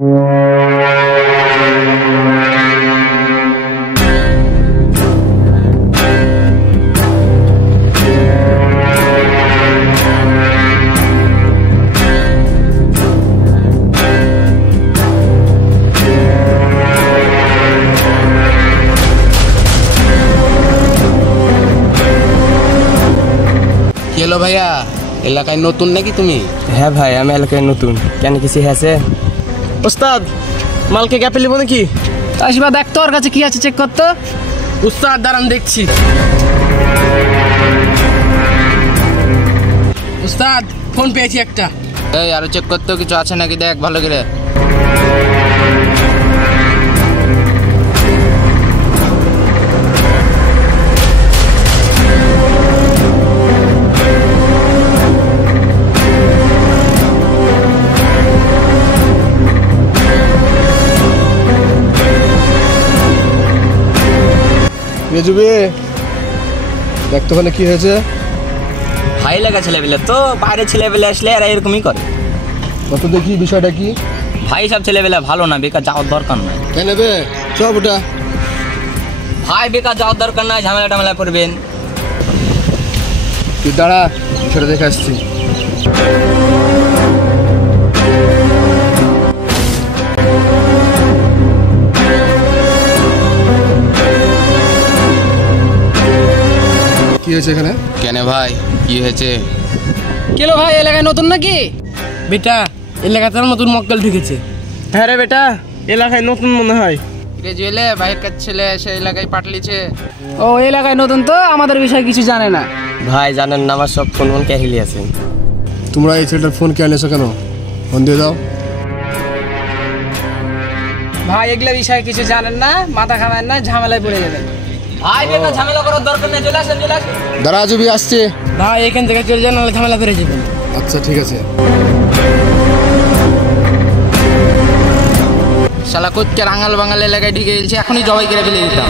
Hello भैया এলাকায় নতুন নাকি তুমি? হ্যাঁ ভাই আমি এলাকায় নতুন। কেন কিছু আছে? উস্তাদ মালকে গ্যাপে লিব নাকি? আসবা দেখ তোর কাছে কি আছে চেক করতো। উস্তাদ দাঁড়ান দেখছি। উস্তাদ ফোন পেয়েছি একটা। এই আরো চেক করতে কিছু আছে নাকি দেখ ভালো করে। দেখ তো ওখানে কি হয়েছে। ভাই লাগা ছেলেবেলে তো বাইরে ছেলেবেলে আসলে এরা এরকমই করে। কত দেখি বিষয়টা কি? ভাই সব ছেলেবেলে ভালো না, বেকার যাওয়ার দরকার নাই। কেন বে সব ওটা ভাই বেকার যাওয়ার দরকার নাই, ঝামেলা টামেলা করবেন। তুই দাঁড়া, বিষয়টা দেখে আসছি। কি হয়েছে এখানে? কেন ভাই কি হয়েছে? কেলো ভাই এলাকায় নতুন নাকি? বেটা এলাকাতে নতুন মক্কেল ঢুকেছে। হ্যাঁ রে বেটা এলাকায় নতুন মনে হয়। রে জুয়েলে ভাইয়ের ছেলে সে এলাকায় পাঠলিছে। ও এলাকায় নতুন তো আমাদের বিষয়ে কিছু জানে না। ভাই জানেন না আমার সব ফোন কাহিলি আছে। তোমরা এই ছেলেটার ফোন কে আনেছো কেন? ফোন দিয়ে দাও। ভাই এগুলা বিষয়ে কিছু জানেন না, মাথা খাবেন না, ঝামেলায় পড়ে যাবেন। ভাই বেকার ঝামেলা করার দরকার নেই, চলে আসেন চলে আসেন। দাঁড়া জুবি আসছে। ভাই এখান থেকে চলে যান নাহলে ঝামেলা বেড়ে যাবেন। আচ্ছা ঠিক আছে। শালা কোচ্চা রাঙাল বাঙাল এলাকায় ঢুকে গেছে, এখনই জবাই করে ফেলে দিতাম।